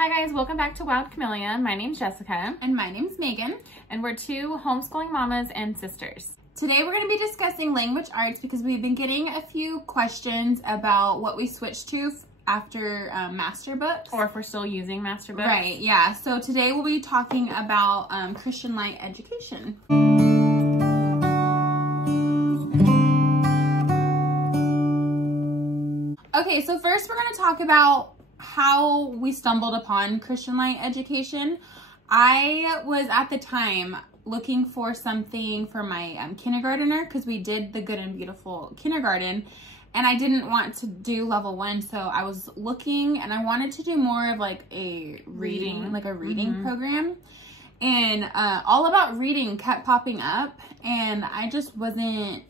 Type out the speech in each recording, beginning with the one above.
Hi guys, welcome back to Wild Camellia. My name's Jessica. And my name's Megan. And we're two homeschooling mamas and sisters. Today we're going to be discussing language arts because we've been getting a few questions about what we switched to after master books. Or if we're still using master books. Right, yeah. So today we'll be talking about Christian Light education. Okay, so first we're going to talk about how we stumbled upon Christian Light education. I was at the time looking for something for my kindergartner because we did the Good and Beautiful kindergarten and I didn't want to do level 1, so I was looking and I wanted to do more of like a reading program, and All About Reading kept popping up and I just wasn't,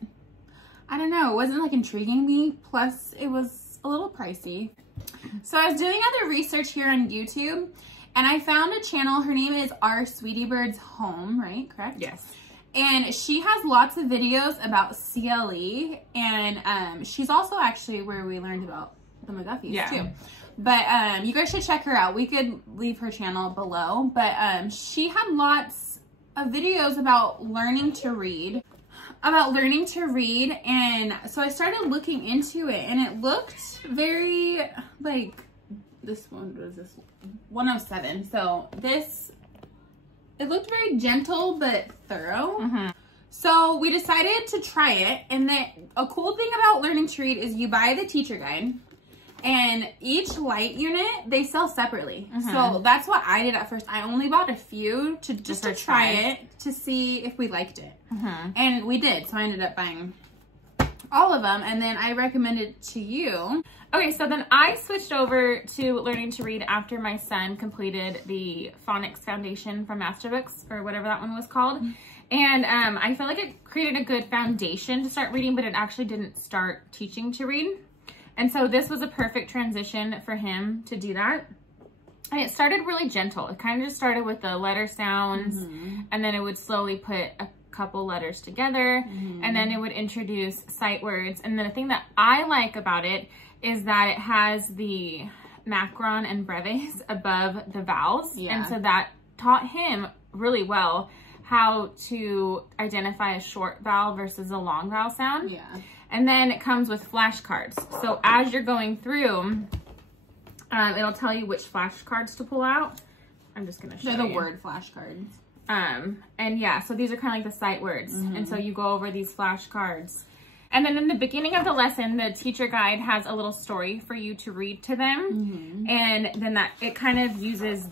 I don't know, it wasn't like intriguing me, plus it was a little pricey. So I was doing other research here on YouTube and I found a channel. Her name is Our Sweetie Bird's Home, right? Correct? Yes. And she has lots of videos about CLE, and she's also actually where we learned about the McGuffies too. But you guys should check her out. We could leave her channel below, but she had lots of videos about learning to read. And so I started looking into it and it looked very like this one was this 107. So it looked very gentle but thorough. So we decided to try it, and a cool thing about learning to read is you buy the teacher guide, and each light unit they sell separately. So that's what I did at first. I only bought a few just to try it to see if we liked it. And we did. So I ended up buying all of them, and then I recommended it to you. Okay, so then I switched over to learning to read after my son completed the Phonics Foundation from Masterbooks, or whatever that one was called. And I feel like it created a good foundation to start reading, but it actually didn't start teaching to read. And so this was a perfect transition for him to do that. And it started really gentle. It kind of just started with the letter sounds, and then it would slowly put a couple letters together, and then it would introduce sight words. And then the thing that I like about it is that it has the macron and breves above the vowels. And so that taught him really well how to identify a short vowel versus a long vowel sound. And then it comes with flashcards. So as you're going through, it'll tell you which flashcards to pull out. I'm just gonna show you. They're the word flashcards. And yeah, so these are kind of like the sight words. And so you go over these flashcards. And then in the beginning of the lesson, the teacher guide has a little story for you to read to them. And then it kind of uses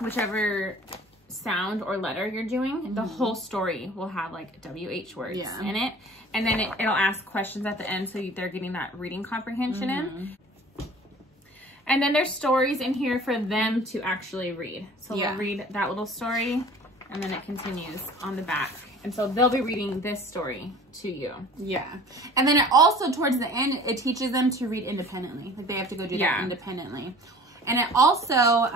whichever sound or letter you're doing, the whole story will have like WH words in it. And then it'll ask questions at the end, so they're getting that reading comprehension in. And then there's stories in here for them to actually read. So they'll read that little story, and then it continues on the back. And so they'll be reading this story to you. And then it also, towards the end, it teaches them to read independently. Like they have to go do that independently. And it also,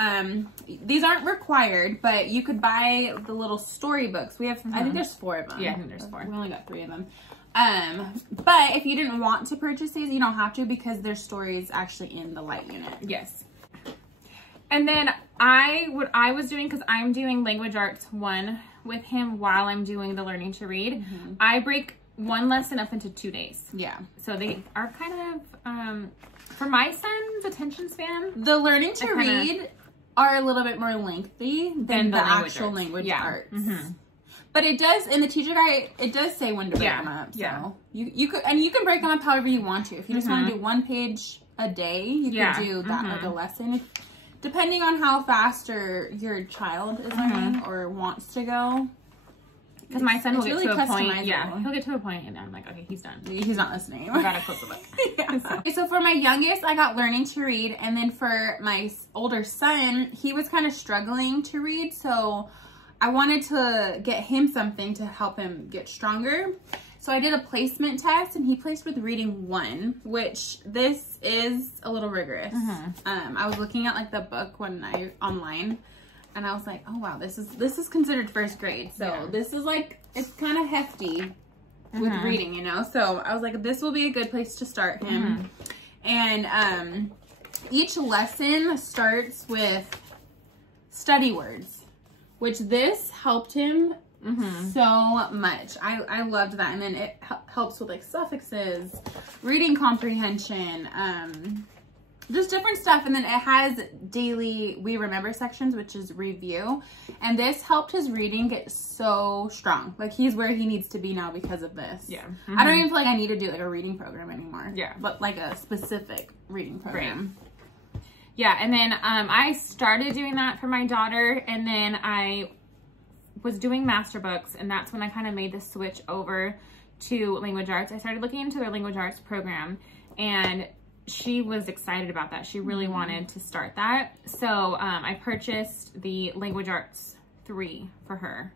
these aren't required, but you could buy the little storybooks. We have, I think there's 4 of them. Yeah, I think there's 4. We only got 3 of them. But if you didn't want to purchase these, you don't have to, because there's stories actually in the light unit. Yes. And then what I was doing, because I'm doing Language Arts 1 with him while I'm doing the Learning to Read, I break one lesson up into 2 days. So they are kind of, for my son's attention span, the Learning to Read are a little bit more lengthy than the actual language arts. But it does, in the teacher guide, it does say when to break them up. So you can break them up however you want to. If you just want to do 1 page a day, you can do that like a lesson. Depending on how fast your child is learning or wants to go. Because my son will get to a point, he'll get to a point and I'm like, okay, he's done. He's not listening. We gotta close the book. So for my youngest, I got Learning to Read. And then for my older son, he was kind of struggling to read. So I wanted to get him something to help him get stronger. So I did a placement test and he placed with reading 1, which this is a little rigorous. I was looking at like the book online. And I was like, oh wow, this is considered first grade. So this is like, it's kind of hefty with reading, you know? So I was like, this will be a good place to start him. And Each lesson starts with study words, which this helped him so much. I loved that. And then it helps with like suffixes, reading comprehension, just different stuff. And then it has daily We Remember sections, which is review. And this helped his reading get so strong. Like he's where he needs to be now because of this. Yeah. I don't even feel like I need to do like a reading program anymore. Yeah. But like a specific reading program. Right. Yeah. And then I started doing that for my daughter, and then I was doing master books, and that's when I kind of made the switch over to language arts. I started looking into their language arts program, and she was excited about that. She really wanted to start that. So I purchased the Language Arts 3 for her.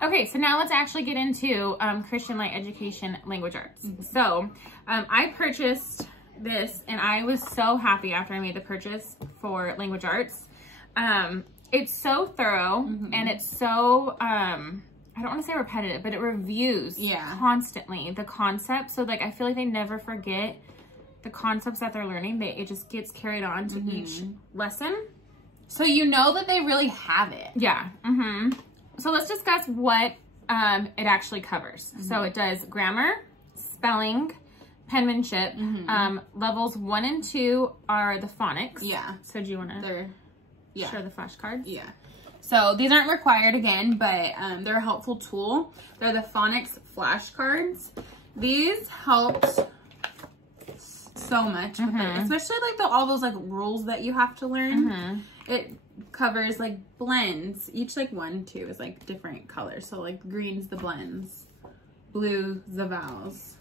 Okay, so now let's actually get into Christian Light Education Language Arts. So I purchased this, and I was so happy after I made the purchase for Language Arts. It's so thorough, and it's so, I don't want to say repetitive, but it reviews constantly the concepts. So like, I feel like they never forget the concepts that they're learning. It just gets carried on to each lesson. So you know that they really have it. Yeah. So let's discuss what it actually covers. So it does grammar, spelling, penmanship. Levels 1 and 2 are the phonics. Yeah. So do you want to show the flashcards? Yeah. So these aren't required again, but they're a helpful tool. They're the phonics flashcards. These helped so much with it, especially like all those like rules that you have to learn. It covers like blends. Each like 1, 2 is like different colors. So like green's the blends, blue the vowels,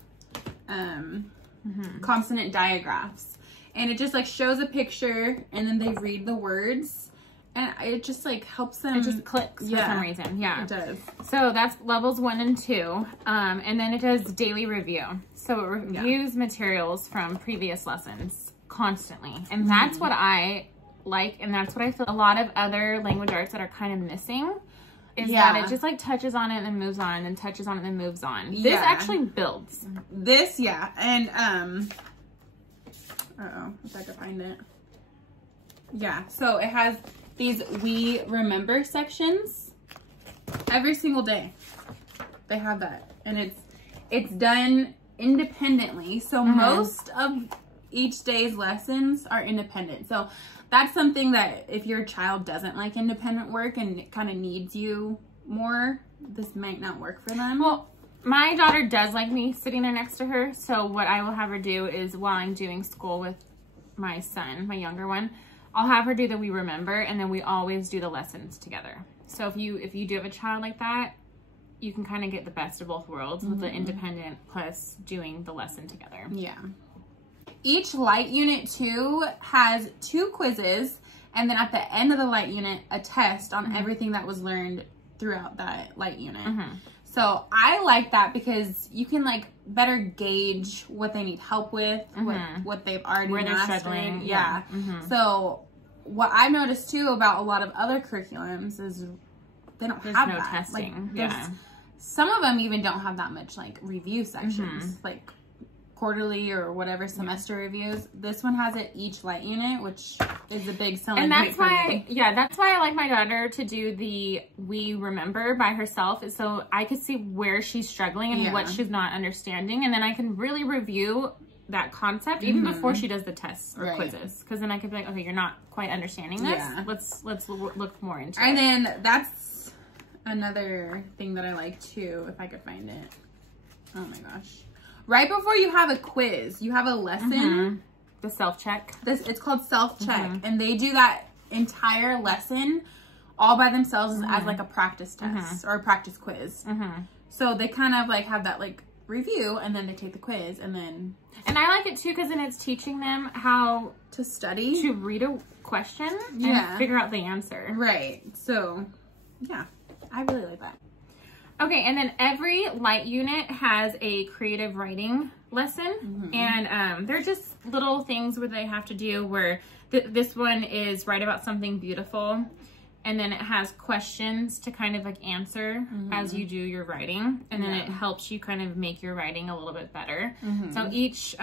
consonant digraphs, and it just like shows a picture, and then they read the words, and it just like helps them. It just clicks for some reason. Yeah, it does. So that's levels 1 and 2, and then it does daily review. So it reviews materials from previous lessons constantly, and that's what I like, and that's what I feel a lot of other language arts that are kind of missing is that it just like touches on it and then moves on, and then touches on it and then moves on. This actually builds. This, and uh-oh, if I could find it. Yeah, so it has these We Remember sections every single day. They have that, and it's done independently. So most of each day's lessons are independent. So that's something that if your child doesn't like independent work and it kind of needs you more, this might not work for them. Well, my daughter does like me sitting there next to her. So what I will have her do is while I'm doing school with my son, my younger one, I'll have her do the We Remember, and then we always do the lessons together. So if you do have a child like that, you can kind of get the best of both worlds with the independent plus doing the lesson together. Yeah. Each light unit too has 2 quizzes, and then at the end of the light unit, a test on everything that was learned throughout that light unit. So I like that because you can like better gauge what they need help with, what they've already where they're mastered. struggling. Yeah. So what I've noticed too about a lot of other curriculums is they don't have no that. testing. Like, some of them even don't have that much like review sections, like quarterly or whatever semester reviews. This one has it each light unit, which is a big selling point for me. That's why I like my daughter to do the We Remember by herself, is so I could see where she's struggling and what she's not understanding, and then I can really review that concept even before she does the tests or quizzes, because then I could be like, okay, you're not quite understanding this. Let's look more into it. And then that's another thing that I like too, if I could find it. Oh my gosh. Right before you have a quiz, you have a lesson. The self-check. It's called self-check. And they do that entire lesson all by themselves as like a practice test or a practice quiz. So they kind of like have that like review, and then they take the quiz, and then... And I like it too because then it's teaching them how to study. To read a question and figure out the answer. Right. So, yeah. I really like that. Okay, and then every light unit has a creative writing lesson, and they're just little things where they have to do where this one is write about something beautiful, and then it has questions to kind of like answer as you do your writing, and then it helps you kind of make your writing a little bit better. So each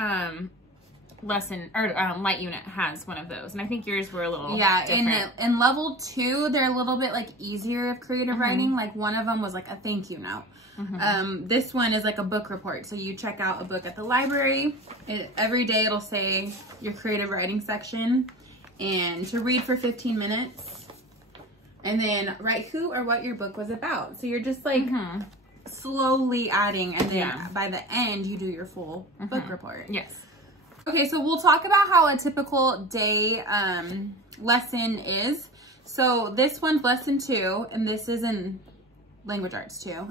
lesson or light unit has one of those, and I think yours were a little different. In level 2 they're a little bit like easier of creative writing. Like one of them was like a thank you note. This one is like a book report, so you check out a book at the library. Every day it'll say your creative writing section and to read for 15 minutes and then write who or what your book was about. So you're just like slowly adding, and then by the end you do your full book report. Yes. Okay, so we'll talk about how a typical day lesson is. So this one's lesson 2, and this is in language arts too.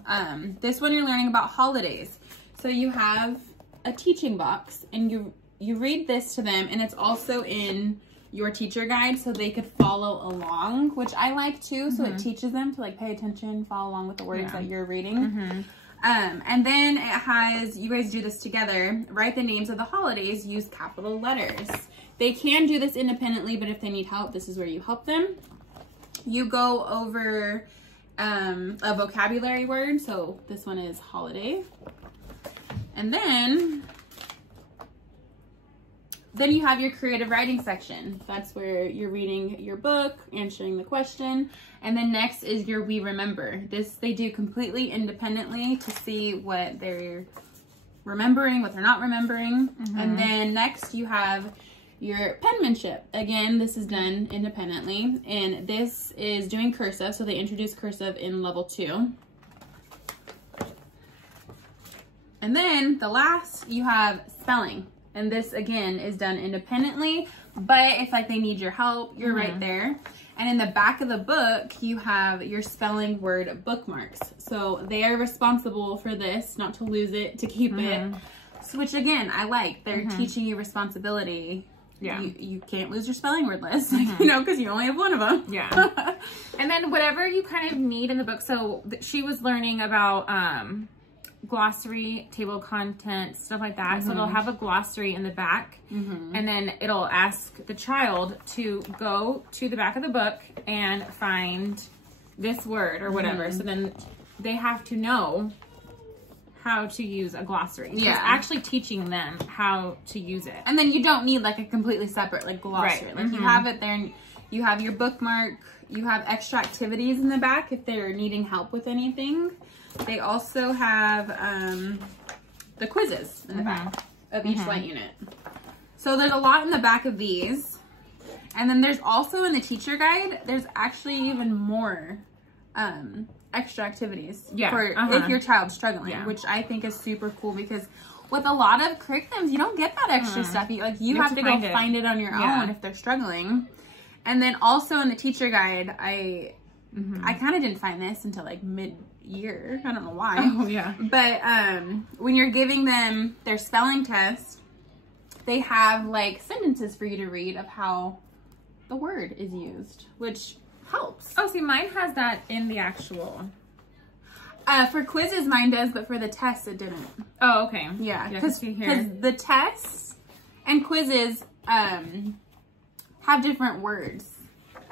This one you're learning about holidays. So you have a teaching box, and you read this to them, and it's also in your teacher guide so they could follow along, which I like too. So it teaches them to like pay attention, follow along with the words that you're reading. And then it has, you guys do this together, write the names of the holidays, use capital letters. They can do this independently, but if they need help, this is where you help them. You go over a vocabulary word. So this one is holiday. And then you have your creative writing section. That's where you're reading your book, answering the question. And then next is your We Remember. This they do completely independently to see what they're remembering, what they're not remembering. And then next you have your penmanship. Again, this is done independently. And this is doing cursive. So they introduce cursive in level 2. And then the last, you have spelling. And this again is done independently, but if like they need your help, you're right there. And in the back of the book, you have your spelling word bookmarks. So they are responsible for this, not to lose it, to keep it. So, which again, I like. They're teaching you responsibility. Yeah. You can't lose your spelling word list, you know, because you only have one of them. Yeah. And then whatever you kind of need in the book. So she was learning about glossary, table of contents, stuff like that. So it'll have a glossary in the back, and then it'll ask the child to go to the back of the book and find this word or whatever. So then they have to know how to use a glossary. So it's actually teaching them how to use it. And then you don't need like a completely separate like glossary. Like you have it there, and you have your bookmark, you have extra activities in the back if they're needing help with anything. They also have the quizzes in the back of each light unit. So there's a lot in the back of these. And then there's also in the teacher guide, there's actually even more extra activities for if your child's struggling, which I think is super cool, because with a lot of curriculums, you don't get that extra stuff. You have to go find it on your own if they're struggling. And then also in the teacher guide, I kind of didn't find this until like mid-year. I don't know why. Oh, yeah. But when you're giving them their spelling test, they have like sentences for you to read of how the word is used, which helps. Oh, see, mine has that in the actual. For quizzes, mine does, but for the tests, it didn't. Oh, okay. Yeah, because the tests and quizzes have different words.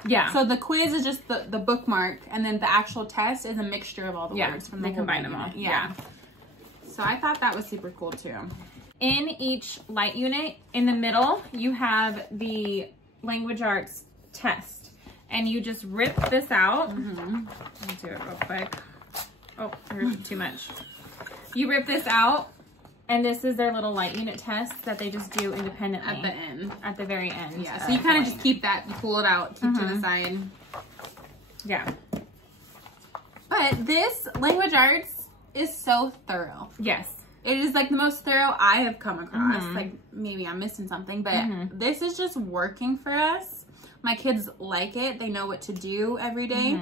Yeah. So the quiz is just the bookmark, and then the actual test is a mixture of all the words from the they combine them all. Yeah. So I thought that was super cool too. In each light unit, in the middle, you have the language arts test, and you just rip this out. Let me do it real quick. Oh, I ripped too much. You rip this out, and this is their little light unit test that they just do independently. At the end. At the very end. Yeah, so you kind of just keep that, you pull it out, keep to the side. Yeah. But this language arts is so thorough. Yes. It is like the most thorough I have come across. Like maybe I'm missing something, but this is just working for us. My kids like it. They know what to do every day.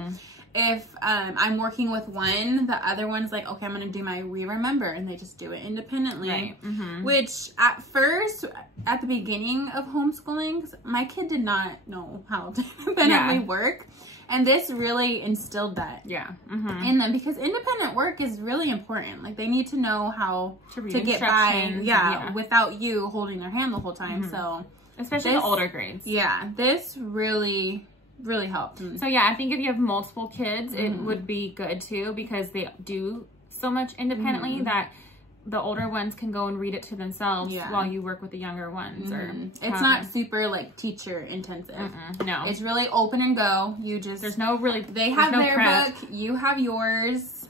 If I'm working with one, the other one's like, okay, I'm going to do my We Remember, and they just do it independently. Right. Which at first, at the beginning of homeschooling, my kid did not know how to independently work. And this really instilled that in them, because independent work is really important. Like they need to know how to get by without you holding their hand the whole time. So especially the older grades. Yeah, this really helped. So yeah, I think if you have multiple kids, it would be good too, because they do so much independently that the older ones can go and read it to themselves Yeah. while you work with the younger ones. Or it's not super like teacher intensive. no, it's really open and go. You just, there's no really, they have no their prep. book, you have yours.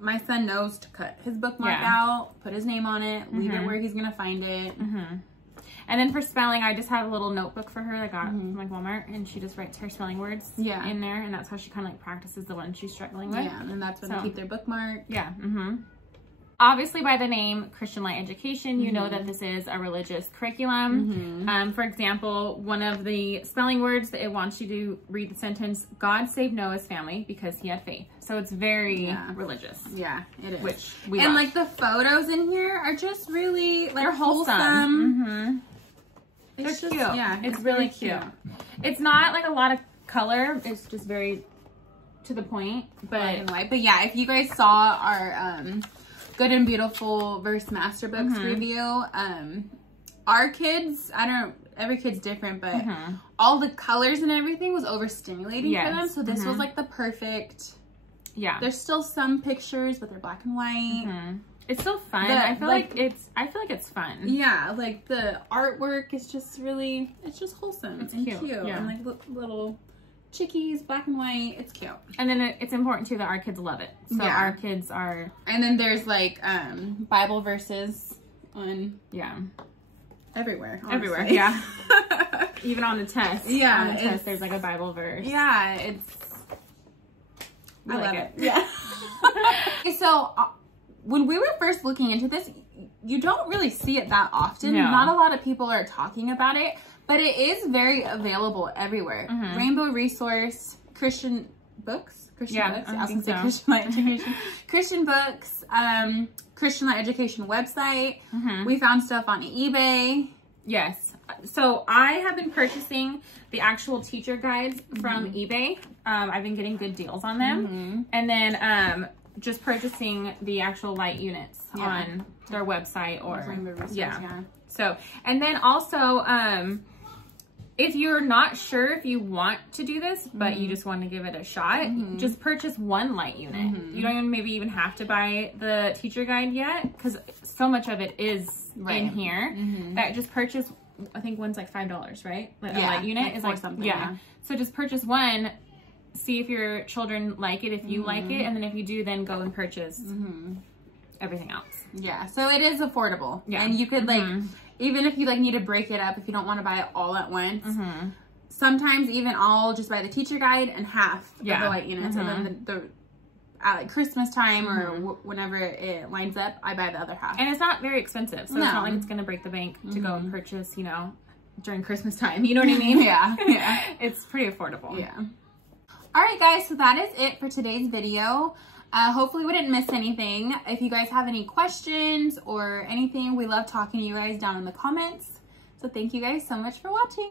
My son knows to cut his bookmark out, put his name on it, leave it where he's gonna find it. And then for spelling, I just have a little notebook for her that I got from like Walmart, and she just writes her spelling words in there, and that's how she kind of like practices the ones she's struggling with. Yeah, and that's when they keep their bookmark. Yeah. Obviously, by the name Christian Light Education, you know that this is a religious curriculum. For example, one of the spelling words that it wants you to read the sentence, God saved Noah's family because he had faith. So it's very religious. Yeah, it is. Which we and love. like the photos in here are just really like They're wholesome. They're It's just, cute. yeah, it's really cute. It's not like a lot of color. It's just very to the point. But black and white. But yeah, if you guys saw our Good and Beautiful verse Master Books review, our kids, every kid's different, but all the colors and everything was overstimulating for them. So this was like the perfect. Yeah. There's still some pictures, but they're black and white. It's so fun. I feel like it's fun. Yeah, like the artwork is just really, it's just wholesome. It's cute. Yeah. And like little chickies, black and white. It's cute. And then it's important too that our kids love it. So our kids are. And then there's like Bible verses on everywhere. Honestly. Everywhere. Yeah. Even on the test. Yeah. On the test, there's like a Bible verse. Yeah, it's. I love it. Yeah. Okay, so when we were first looking into this, you don't really see it that often. No. Not a lot of people are talking about it, but it is very available everywhere. Rainbow Resource, Christian books. Christian books. I was gonna say Christian Light Education. Christian books. Christian Light Education website. We found stuff on eBay. Yes. So I have been purchasing the actual teacher guides from eBay. I've been getting good deals on them. And then just purchasing the actual light units on their website or Rainbow Resource, yeah. So, and then also, if you're not sure if you want to do this, but you just want to give it a shot, just purchase one light unit. You don't even have to buy the teacher guide yet, because so much of it is in here that just purchase, I think one's like $5, right? Like a light unit is like something. So just purchase one, see if your children like it, if you like it, and then if you do, then go and purchase everything else. Yeah, so it is affordable. Yeah. And you could like, even if you like need to break it up, if you don't want to buy it all at once, sometimes even I'll just buy the teacher guide and half of the light units, and then the at like Christmas time or whenever it lines up, I buy the other half. And it's not very expensive, so it's not like it's gonna break the bank to go and purchase, you know, during Christmas time. You know what I mean? Yeah. It's pretty affordable. Yeah. All right, guys, so that is it for today's video. Hopefully we didn't miss anything. If you guys have any questions or anything, we love talking to you guys down in the comments. So thank you guys so much for watching.